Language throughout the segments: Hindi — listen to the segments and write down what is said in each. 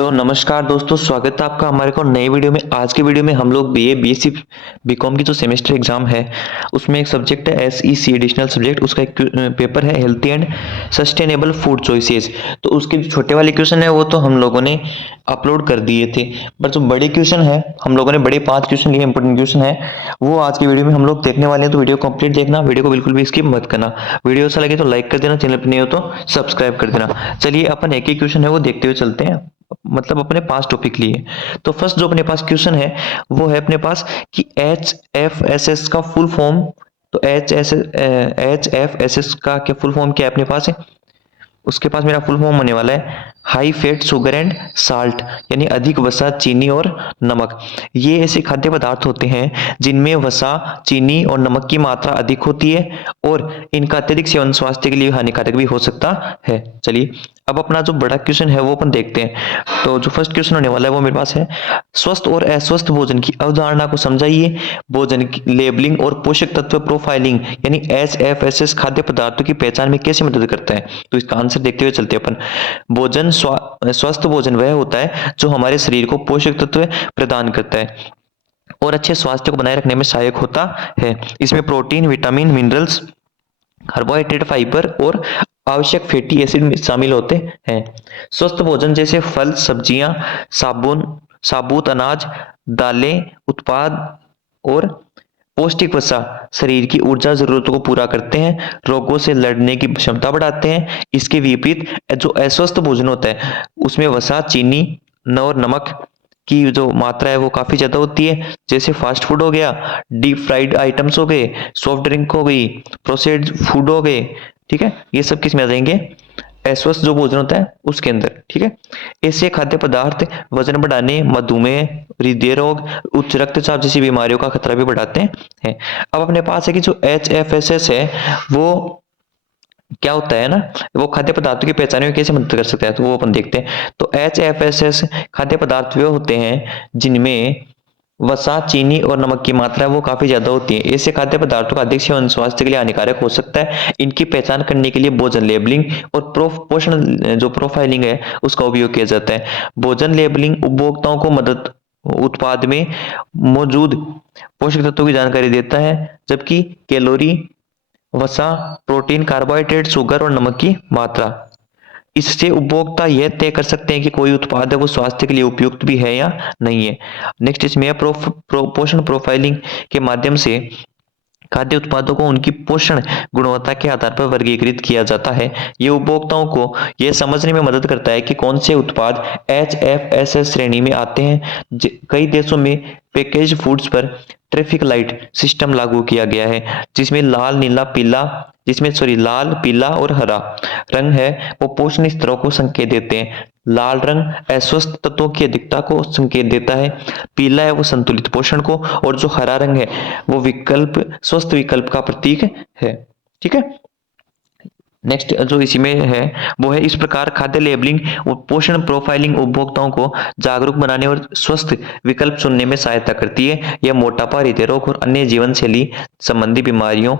हेलो नमस्कार दोस्तों, स्वागत है आपका हमारे को नई वीडियो में। आज की वीडियो में हम लोग बीए बीएससी बीकॉम की जो सेमेस्टर एग्जाम है उसमें एक सब्जेक्ट है एसईसी एडिशनल सब्जेक्ट, उसका एक पेपर है healthy and sustainable food choices. तो उसके जो छोटे वाले क्वेश्चन है वो तो हम लोगों ने अपलोड कर दिए थे, पर जो बड़े क्वेश्चन है हम लोगों ने बड़े 5 क्वेश्चन लिए, इंपॉर्टेंट क्वेश्चन है वो आज की वीडियो में हम लोग देखने वाले हैं। तो वीडियो कंप्लीट देखना, वीडियो को बिल्कुल भी स्किप मत करना। वीडियो अच्छा लगे तो लाइक कर देना, चैनल पर नहीं हो तो सब्सक्राइब कर देना। चलिए अपन एक ही क्वेश्चन है वो देखते हुए चलते हैं, मतलब अपने पास टॉपिक लिए। तो फर्स्ट जो अपने पास क्वेश्चन है वो है अपने पास कि HFSS का फुल फॉर्म। तो HFSS का क्या फुल फॉर्म क्या है अपने पास है? उसके पास मेरा फुल फॉर्म होने वाला है high fat sugar and salt, यानी अधिक वसा, चीनी और नमक। ये ऐसे खाद्य पदार्थ होते हैं जिनमें वसा, चीनी और नमक की मात्रा अधिक होती है और इनका अत्यधिक सेवन स्वास्थ्य के लिए हानिकारक भी हो सकता है। चलिए अब अपना जो बड़ा क्वेश्चन है वो अपन देखते हैं। तो जो फर्स्ट क्वेश्चन होने वाला है वो मेरे पास है, स्वस्थ और अस्वस्थ भोजन की अवधारणा को समझाइए। भोजन की लेबलिंग और पोषक तत्व प्रोफाइलिंग यानी HFSS खाद्य पदार्थों की पहचान में कैसे मदद करता है? तो इसका आंसर देखते हुए चलते हैं अपन। भोजन स्वस्थ भोजन वह होता है जो हमारे शरीर को पोषक तत्व प्रदान करता है और अच्छे स्वास्थ्य को बनाए रखने में सहायक होता है। इसमें protein, vitamin, minerals, carbohydrate, fibre और आवश्यक फैटी एसिड शामिल होते हैं। स्वस्थ भोजन जैसे फल, सब्जियां, साबुत अनाज, दालें, उत्पाद और पौष्टिक वसा शरीर की ऊर्जा जरूरतों को पूरा करते हैं, रोगों से लड़ने की क्षमता बढ़ाते हैं। इसके विपरीत जो अस्वस्थ भोजन होता है उसमें वसा, चीनी और नमक की जो मात्रा है वो काफी ज्यादा होती है। जैसे फास्ट फूड हो गया, डीप फ्राइड आइटम्स हो गए, सॉफ्ट ड्रिंक हो गई, प्रोसेस्ड फूड हो गए। ठीक है, ये सब किस में आ जाएंगे? अस्वस्थ जो भोजन होता है उसके अंदर। ठीक है, ऐसे खाद्य पदार्थ वजन बढ़ाने, मधुमेह, हृदय रोग, उच्च रक्तचाप जैसी बीमारियों का खतरा भी बढ़ाते हैं। अब अपने पास है कि जो HFSS है वो क्या होता है ना, वो खाद्य पदार्थों की पहचान में कैसे मदद कर सकता है, तो वो अपन देखते हैं। तो HFSS खाद्य पदार्थ वे होते हैं जिनमें वसा, चीनी और नमक की मात्रा वो काफी ज्यादा होती है। ऐसे खाद्य पदार्थों का अधिक सेवन स्वास्थ्य के लिए हानिकारक हो सकता है। इनकी पहचान करने के लिए भोजन लेबलिंग और पोषण जो प्रोफाइलिंग है उसका उपयोग किया जाता है। भोजन लेबलिंग उपभोक्ताओं को मदद उत्पाद में मौजूद पोषक तत्वों की जानकारी देता है, जबकि कैलोरी, वसा, प्रोटीन, कार्बोहाइड्रेट, शुगर और नमक की मात्रा, इससे उपभोक्ता यह तय कर सकते हैं कि कोई उत्पाद है वो स्वास्थ्य के लिए उपयुक्त भी है या नहीं है। नेक्स्ट इसमें पोषण प्रोफाइलिंग के माध्यम से खाद्य उत्पादों को उनकी पोषण गुणवत्ता के आधार पर वर्गीकृत किया जाता है। ये उपभोक्ताओं को यह समझने में मदद करता है कि कौन से उत्पाद HFSS श्रेणी में आते हैं। कई देशों में पैकेज फूड्स पर ट्रैफिक लाइट सिस्टम लागू किया गया है, जिसमें लाल, पीला और हरा रंग है वो पोषण स्तरों को संकेत देते हैं। लाल रंग अस्वस्थ तत्वों की अधिकता को संकेत देता है, पीला है वो संतुलित पोषण को, और जो हरा रंग है वो स्वस्थ विकल्प का प्रतीक है। ठीक है, नेक्स्ट जो इसी में है वो है, इस प्रकार खाद्य लेबलिंग और पोषण प्रोफाइलिंग उपभोक्ताओं को जागरूक बनाने और स्वस्थ विकल्प चुनने में सहायता करती है। यह मोटापा, हृदय रोग और अन्य जीवन शैली संबंधी बीमारियों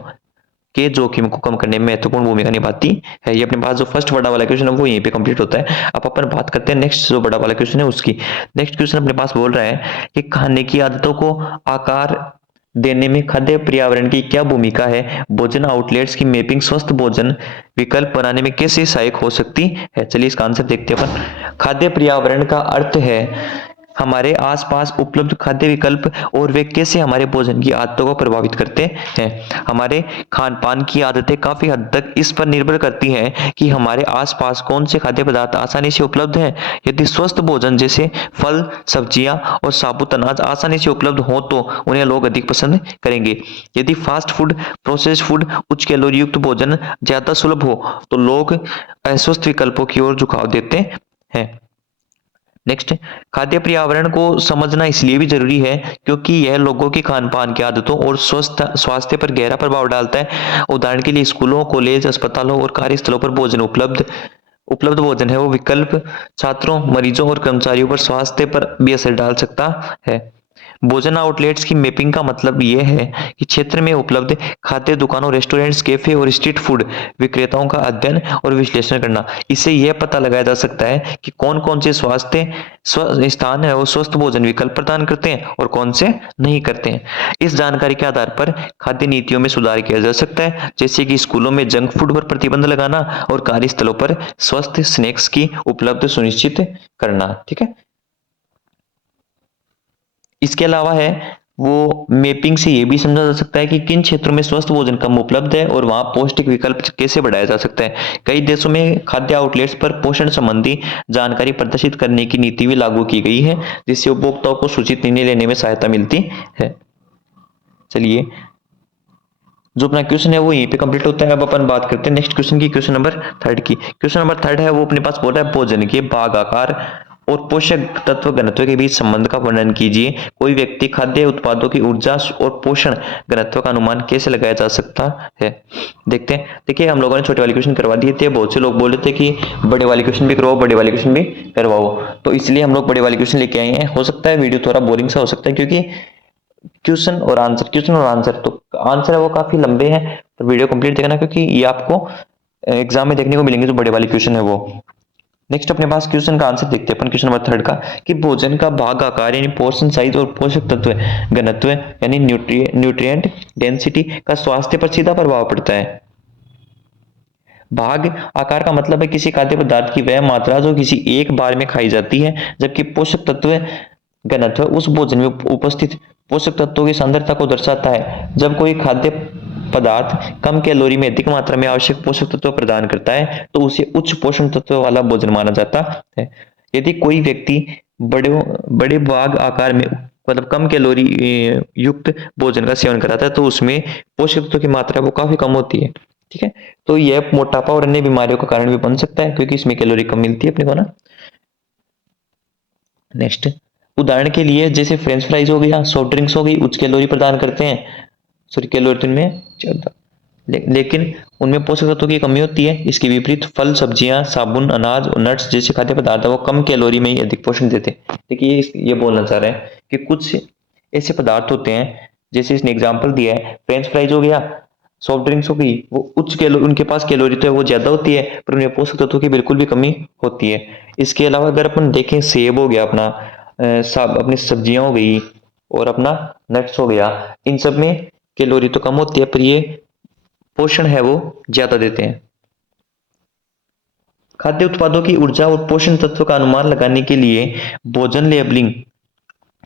के जोखिम को कम करने में महत्वपूर्ण भूमिका निभाती है। ये अपने पास जो फर्स्ट बड़ा वाला क्वेश्चन है वो यहीं पे कंप्लीट होता है। अब अपन बात करते हैं नेक्स्ट जो बड़ा वाला क्वेश्चन है उसकी। नेक्स्ट क्वेश्चन अपने पास बोल रहा है कि खाने की आदतों को आकार देने में खाद्य पर्यावरण की क्या भूमिका है? भोजन आउटलेट्स की मैपिंग स्वस्थ भोजन विकल्प बनाने में कैसे सहायक हो सकती है? चलिए इसका आंसर देखते हैं अपन। खाद्य पर्यावरण का अर्थ है हमारे आसपास उपलब्ध खाद्य विकल्प और वे कैसे हमारे भोजन की आदतों को प्रभावित करते हैं। हमारे खान पान की आदतें काफी हद तक इस पर निर्भर करती हैं कि हमारे आसपास कौन से खाद्य पदार्थ आसानी से उपलब्ध हैं। यदि स्वस्थ भोजन जैसे फल, सब्जियां और साबुत अनाज आसानी से उपलब्ध हो तो उन्हें लोग अधिक पसंद करेंगे। यदि फास्ट फूड, प्रोसेस्ड फूड, उच्च कैलोरी युक्त भोजन ज्यादा सुलभ हो तो लोग अस्वस्थ विकल्पों की ओर झुकाव देते हैं। नेक्स्ट, खाद्य पर्यावरण को समझना इसलिए भी जरूरी है क्योंकि यह लोगों की खान पान की आदतों और स्वस्थ स्वास्थ्य पर गहरा प्रभाव डालता है। उदाहरण के लिए स्कूलों, कॉलेज, अस्पतालों और कार्यस्थलों पर भोजन उपलब्ध भोजन है वो विकल्प छात्रों, मरीजों और कर्मचारियों पर स्वास्थ्य पर भी असर डाल सकता है। भोजन आउटलेट्स की मैपिंग का मतलब ये है कि क्षेत्र में उपलब्ध खाद्य दुकानों, रेस्टोरेंट्स, कैफे और स्ट्रीट फूड विक्रेताओं का अध्ययन और विश्लेषण करना। इससे यह पता लगाया जा सकता है कि कौन कौन से स्थान है वो स्वस्थ भोजन विकल्प प्रदान करते हैं और कौन से नहीं करते हैं। इस जानकारी के आधार पर खाद्य नीतियों में सुधार किया जा सकता है, जैसे कि स्कूलों में जंक फूड पर प्रतिबंध लगाना और कार्यस्थलों पर स्वस्थ स्नैक्स की उपलब्ध सुनिश्चित करना। ठीक है, इसके अलावा है वो मैपिंग से ये भी समझा जा सकता है कि किन क्षेत्रों में स्वस्थ भोजन कम उपलब्ध है और वहां पौष्टिक विकल्प कैसे बढ़ाया जा सकता है। कई देशों में खाद्य आउटलेट्स पर पोषण संबंधी जानकारी प्रदर्शित करने की नीति भी लागू की गई है, जिससे उपभोक्ताओं को सूचित निर्णय लेने में सहायता मिलती है। चलिए, जो अपना क्वेश्चन है वो यहीं पे कंप्लीट होता है। अब अपन बात करते हैं नेक्स्ट क्वेश्चन की, क्वेश्चन नंबर 3 की। क्वेश्चन नंबर 3 है वो अपने पास बोल रहा है भोजन के भाग, आकार और पोषक तत्व घनत्व के बीच संबंध का वर्णन कीजिए। कोई व्यक्ति खाद्य उत्पादों की ऊर्जा और पोषण घनत्व का अनुमान कैसे लगाया जा सकता है। देखते हैं। देखिए, हम लोगों ने छोटे वाले क्वेश्चन करवा दिए थे, बहुत से लोग बोल रहे थे कि बड़े वाले क्वेश्चन भी करवाओ, बड़े वाले क्वेश्चन भी करवाओ, तो इसलिए हम लोग बड़े वाले क्वेश्चन लेके आए हैं। हो सकता है वीडियो थोड़ा बोरिंग सा हो सकता है, क्योंकि क्वेश्चन और आंसर तो आंसर है वो काफी लंबे हैं, तो वीडियो कंप्लीट देखना, क्योंकि ये आपको एग्जाम में देखने को मिलेंगे जो बड़े वाले क्वेश्चन है वो। नेक्स्ट अपने पास क्वेश्चन का आंसर देखते हैं अपन, क्वेश्चन नंबर 3 का, कि भोजन का भाग, आकार यानी पोर्शन साइज और पोषक तत्व घनत्व यानी न्यूट्रिएंट डेंसिटी का स्वास्थ्य पर सीधा प्रभाव पड़ता है। भाग आकार का मतलब है किसी खाद्य पदार्थ की वह मात्रा जो किसी एक बार में खाई जाती है, जबकि पोषक तत्व घनत्व उस भोजन में उपस्थित पोषक तत्वों की सांद्रता को दर्शाता है। जब कोई खाद्य पदार्थ कम कैलोरी में अधिक मात्रा में आवश्यक पोषक तत्व प्रदान करता है तो उसे उच्च पोषण तत्व वाला भोजन माना जाता है। यदि कोई व्यक्ति बड़े बड़े भाग आकार में मतलब कम कैलोरी युक्त भोजन का सेवन कराता है तो उसमें पोषक तत्वों की मात्रा वो काफी कम होती है। ठीक है, तो यह मोटापा और अन्य बीमारियों का कारण भी बन सकता है, क्योंकि इसमें कैलोरी कम मिलती है अपने को ना। नेक्स्ट, उदाहरण के लिए जैसे फ्रेंच फ्राइज हो गया, सॉफ्ट ड्रिंक्स हो गई, उच्च कैलोरी प्रदान करते हैं, सॉरी कैलोरी तो इनमें ज्यादा, लेकिन उनमें पोषक तत्वों की कमी होती है। इसके विपरीत फल, सब्जियां, साबुन, अनाज और नट्स जैसे खाद्य पदार्थ है वो कम कैलोरी में ही अधिक पोषण देते हैं। देखिए, ये बोलना चाह रहे हैं कि कुछ ऐसे पदार्थ होते हैं, जैसे इसने एग्जाम्पल दिया है, फ्रेंच फ्राइज हो गया, सॉफ्ट ड्रिंक्स हो गई, वो उच्च कैलोरी, उनके पास कैलोरी तो है वो ज्यादा होती है, पर उनमें पोषक तत्वों की बिल्कुल भी कमी होती है। इसके अलावा अगर अपन देखें, सेब हो गया अपना, अपनी सब्जियां हो गई और अपना नट्स हो गया, इन सब में कैलोरी तो कम होती है पर ये पोषण है वो ज्यादा देते हैं। खाद्य उत्पादों की ऊर्जा और पोषण तत्व का अनुमान लगाने के लिए भोजन लेबलिंग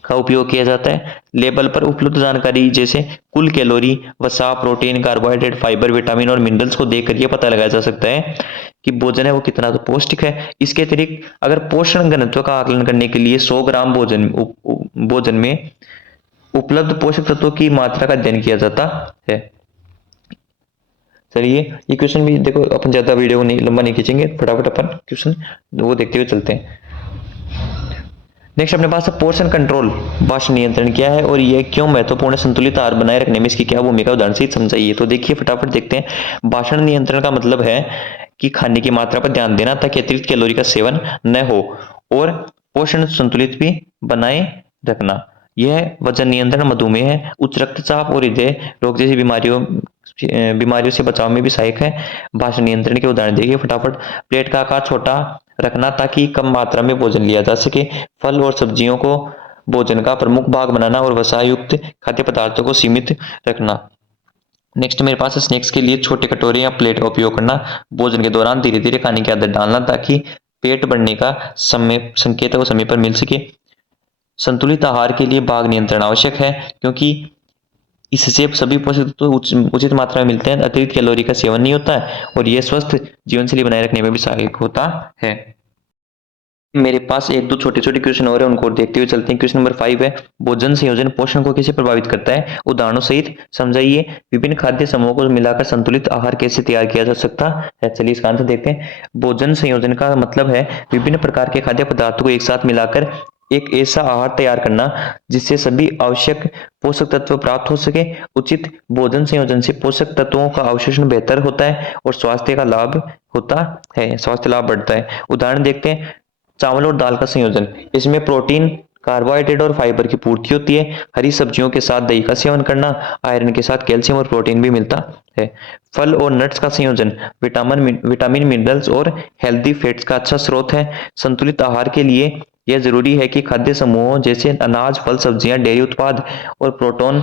का उपयोग किया जाता है। लेबल पर उपलब्ध जानकारी जैसे कुल कैलोरी, वसा, प्रोटीन, कार्बोहाइड्रेट, फाइबर, विटामिन और मिनरल्स को देखकर यह पता लगाया जा सकता है कि भोजन है वो कितना तो पौष्टिक है। इसके अतिरिक्त अगर पोषण घनत्व का आकलन करने के लिए 100 ग्राम भोजन में उपलब्ध पोषक तत्वों की मात्रा का अध्ययन किया जाता है। चलिए, ये क्वेश्चन भी देखो, अपन ज्यादा वीडियो नहीं लंबा नहीं खींचेंगे, फटाफट अपन क्वेश्चन वो देखते हुए चलते हैं। नेक्स्ट अपने पास है पोर्शन कंट्रोल, भाषण नियंत्रण क्या है और यह क्यों महत्वपूर्ण है, संतुलित आहार बनाए रखने में इसकी क्या भूमिका, उदाहरण से समझाइए। तो देखिए, फटाफट देखते हैं। भाषण नियंत्रण का मतलब है कि खाने की मात्रा पर ध्यान देना ताकि अतिरिक्त कैलोरी का सेवन न हो और पोषण संतुलित भी बनाए रखना। यह वजन नियंत्रण, मधुमेह, उच्च रक्तचाप और हृदय रोग जैसी बीमारियों से बचाव में भी सहायक है। भाषण नियंत्रण के उदाहरण देखिए फटाफट। प्लेट का आकार छोटा रखना ताकि कम मात्रा में भोजन लिया जा सके। फल और सब्जियों को भोजन का प्रमुख भाग बनाना और वसा युक्त खाद्य पदार्थों को सीमित रखना। नेक्स्ट मेरे पास है स्नैक्स के लिए छोटे कटोरे या प्लेट का उपयोग करना। भोजन के दौरान धीरे धीरे खाने की आदत डालना ताकि पेट बढ़ने का संकेत को समय पर मिल सके। संतुलित आहार के लिए भाग नियंत्रण आवश्यक है, क्योंकि इससे सभी पोषक तत्व उचित मात्रा में मिलते हैं, अतिरिक्त कैलोरी का सेवन नहीं होता है और यह स्वस्थ जीवन शैली बनाए रखने में भी सहायक होता है। मेरे पास एक दो छोटे छोटे क्वेश्चन और है, उनको देखते हुए चलते हैं। क्वेश्चन नंबर 5 है, भोजन संयोजन पोषण को कैसे प्रभावित करता है, उदाहरणों सहित समझाइए। विभिन्न खाद्य समूहों को मिलाकर संतुलित आहार कैसे तैयार किया जा सकता है। चलिए इसका आंसर देखते हैं। भोजन संयोजन का मतलब है विभिन्न प्रकार के खाद्य पदार्थों को एक साथ मिलाकर एक ऐसा आहार तैयार करना जिससे सभी आवश्यक पोषक तत्व प्राप्त हो सके। उचित भोजन संयोजन से पोषक तत्वों का अवशोषण बेहतर होता है और स्वास्थ्य लाभ बढ़ता है। उदाहरण देखते हैं, चावल और दाल का संयोजन, इसमें प्रोटीन, कार्बोहाइड्रेट और फाइबर की पूर्ति होती है। हरी सब्जियों के साथ दही का सेवन करना, आयरन के साथ कैल्शियम और प्रोटीन भी मिलता है। फल और नट्स का संयोजन विटामिन मिनरल्स और हेल्दी फैट्स का अच्छा स्रोत है। संतुलित आहार के लिए यह जरूरी है कि खाद्य समूहों जैसे अनाज, फल, सब्जियां, डेयरी उत्पाद और प्रोटीन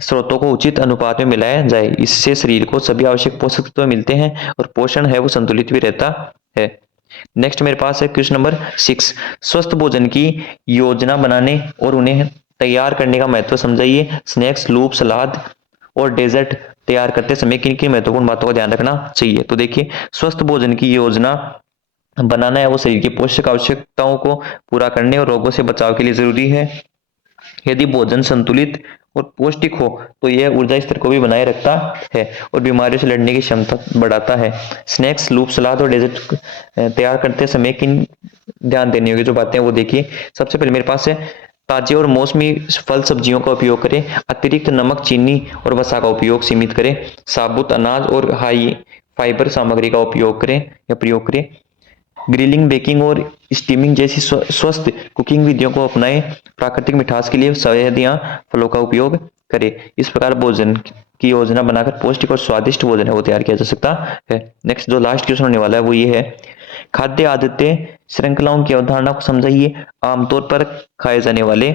स्रोतों को उचित अनुपात में मिलाया जाए। इससे शरीर को सभी आवश्यक पोषक तत्व मिलते हैं और पोषण है वो संतुलित भी रहता है। नेक्स्ट मेरे पास है क्वेश्चन नंबर 6। स्वस्थ भोजन की योजना बनाने और उन्हें तैयार करने का महत्व समझाइए। स्नैक्स, लूप, सलाद और डेजर्ट तैयार करते समय किन किन महत्वपूर्ण बातों का ध्यान रखना चाहिए। तो देखिए, स्वस्थ भोजन की योजना बनाना है वो शरीर की पोषक आवश्यकताओं को पूरा करने और रोगों से बचाव के लिए जरूरी है। यदि भोजन संतुलित और पौष्टिक हो तो यह ऊर्जा स्तर को भी बनाए रखता है और बीमारियों से लड़ने की क्षमता बढ़ाता है। स्नैक्स, लूप, सलाद और डेजर्ट तैयार करते समय किन ध्यान देने योग्य जो बातें हैं वो देखिए। सबसे पहले मेरे पास है ताजे और मौसमी फल सब्जियों का उपयोग करें। अतिरिक्त नमक, चीनी और वसा का उपयोग सीमित करें। साबुत अनाज और हाई फाइबर सामग्री का उपयोग करें या प्रयोग करें। ग्रिलिंग, बेकिंग और स्टीमिंग जैसी स्वस्थ कुकिंग विधियों को अपनाएं। प्राकृतिक मिठास के लिए शहद या फलों का उपयोग करें। इस प्रकार भोजन की योजना बनाकर पौष्टिक और स्वादिष्ट भोजन है वो तैयार किया जा सकता है। नेक्स्ट जो लास्ट क्वेश्चन होने वाला है वो ये है, खाद्य आदतें श्रृंखलाओं की अवधारणा को समझाइए। आमतौर पर खाए जाने वाले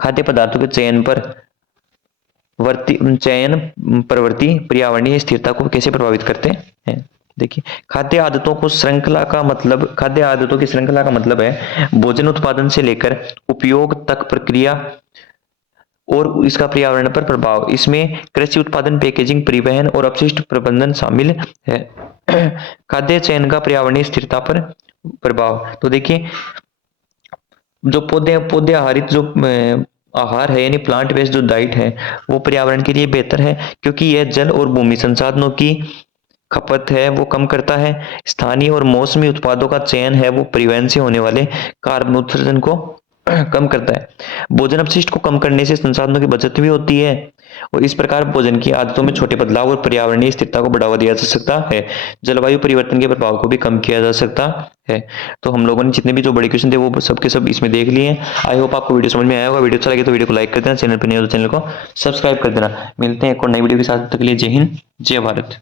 खाद्य पदार्थों के चयन प्रवृत्ति पर्यावरणीय स्थिरता को कैसे प्रभावित करते हैं। देखिए, खाद्य आदतों की श्रृंखला का मतलब है भोजन उत्पादन से लेकर उपयोग तक प्रक्रिया और इसका पर्यावरण पर प्रभाव। इसमें कृषि उत्पादन, पैकेजिंग, परिवहन और अपशिष्ट प्रबंधन शामिल है। खाद्य चयन का पर्यावरणीय स्थिरता पर प्रभाव। तो देखिए, जो पौधे आधारित जो आहार है यानी प्लांट बेस्ड जो डाइट है वो पर्यावरण के लिए बेहतर है, क्योंकि यह जल और भूमि संसाधनों की खपत है वो कम करता है। स्थानीय और मौसमी उत्पादों का चयन है वो परिवहन से होने वाले कार्बन उत्सर्जन को कम करता है। भोजन अपशिष्ट को कम करने से संसाधनों की बचत भी होती है और इस प्रकार भोजन की आदतों में छोटे बदलाव और पर्यावरणीय स्थिरता को बढ़ावा दिया जा सकता है। जलवायु परिवर्तन के प्रभाव को भी कम किया जा सकता है। तो हम लोगों ने जितने भी जो बड़े क्वेश्चन थे वो सब के सब इसमें देख लिए हैं। आई होप आपको वीडियो समझ में आया होगा। वीडियो अच्छा लगे तो वीडियो को लाइक कर देना, चैनल पर नहीं हो तो चैनल को सब्सक्राइब कर देना। मिलते हैं एक और नई वीडियो के साथ, तब तक के लिए जय हिंद, जय भारत।